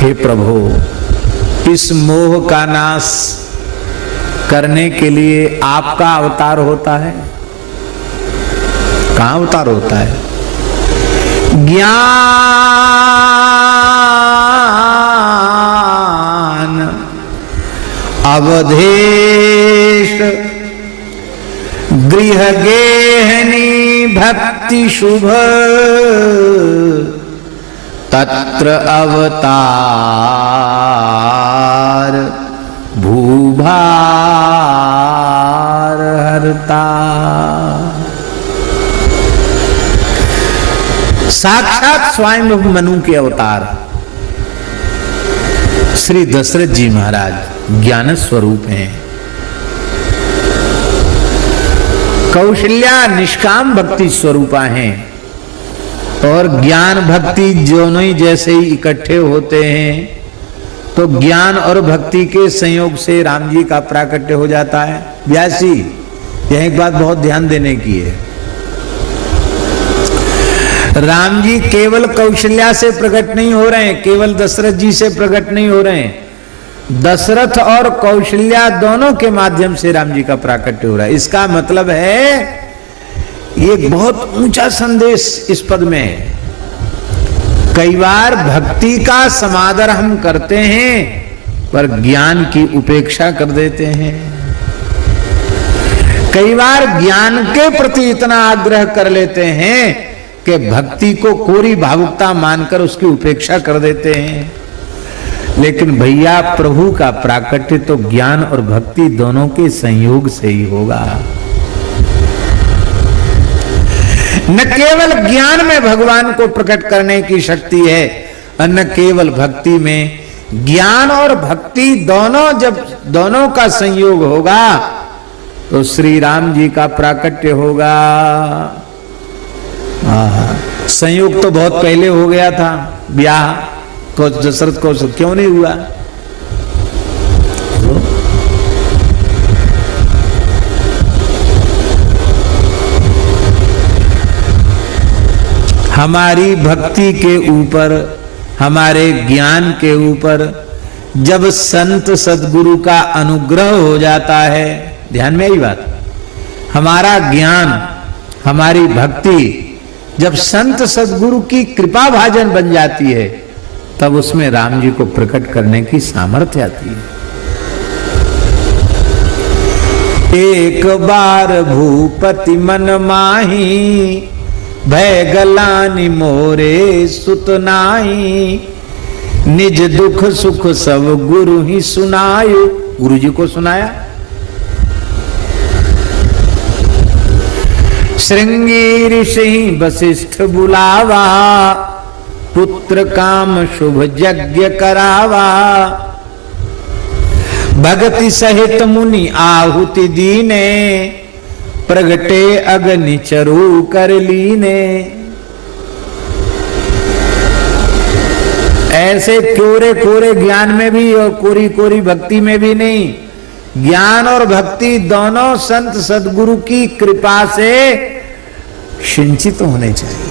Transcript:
हे प्रभु, इस मोह का नाश करने के लिए आपका अवतार होता है। कहाँ अवतार होता है? ज्ञान अवधेश गृह गेहनी भक्ति शुभ तत्र अवतार भूभार हरता। साक्षात स्वयं मनु के अवतार श्री दशरथ जी महाराज ज्ञान स्वरूप हैं। कौशल्या निष्काम भक्ति स्वरूपा हैं और ज्ञान भक्ति दोनों ही जैसे ही इकट्ठे होते हैं तो ज्ञान और भक्ति के संयोग से राम जी का प्राकट्य हो जाता है। व्यासी, यह एक बात बहुत ध्यान देने की है। राम जी केवल कौशल्या से प्रकट नहीं हो रहे हैं, केवल दशरथ जी से प्रकट नहीं हो रहे हैं, दशरथ और कौशल्या दोनों के माध्यम से राम जी का प्राकट्य हो रहा है। इसका मतलब है ये बहुत ऊंचा संदेश इस पद में है। कई बार भक्ति का समादर हम करते हैं पर ज्ञान की उपेक्षा कर देते हैं। कई बार ज्ञान के प्रति इतना आग्रह कर लेते हैं कि भक्ति को कोरी भावुकता मानकर उसकी उपेक्षा कर देते हैं। लेकिन भैया, प्रभु का प्राकट्य तो ज्ञान और भक्ति दोनों के संयोग से ही होगा। न केवल ज्ञान में भगवान को प्रकट करने की शक्ति है और न केवल भक्ति में। ज्ञान और भक्ति दोनों का संयोग होगा तो श्री राम जी का प्राकट्य होगा। संयोग तो बहुत पहले हो गया था, ब्याह को दशरथ को क्यों नहीं हुआ? हमारी भक्ति के ऊपर, हमारे ज्ञान के ऊपर जब संत सद्गुरु का अनुग्रह हो जाता है, ध्यान में आई बात, हमारा ज्ञान, हमारी भक्ति जब संत सद्गुरु की कृपा भाजन बन जाती है तब उसमें राम जी को प्रकट करने की सामर्थ्य आती है। एक बार भूपति मन माही भय गलानी मोरे सुत नाई निज दुख सुख सब गुरु ही सुनायो। गुरु जी को सुनाया। श्रृंगी ऋषि वशिष्ठ बुलावा पुत्र काम शुभ यज्ञ करावा भगति सहित मुनि आहुति दीने प्रगटे अग्नि चरु कर लीने। ऐसे कोरे कोरे ज्ञान में भी और कोरी कोरी भक्ति में भी नहीं, ज्ञान और भक्ति दोनों संत सद्गुरु की कृपा से सिंचित होने चाहिए।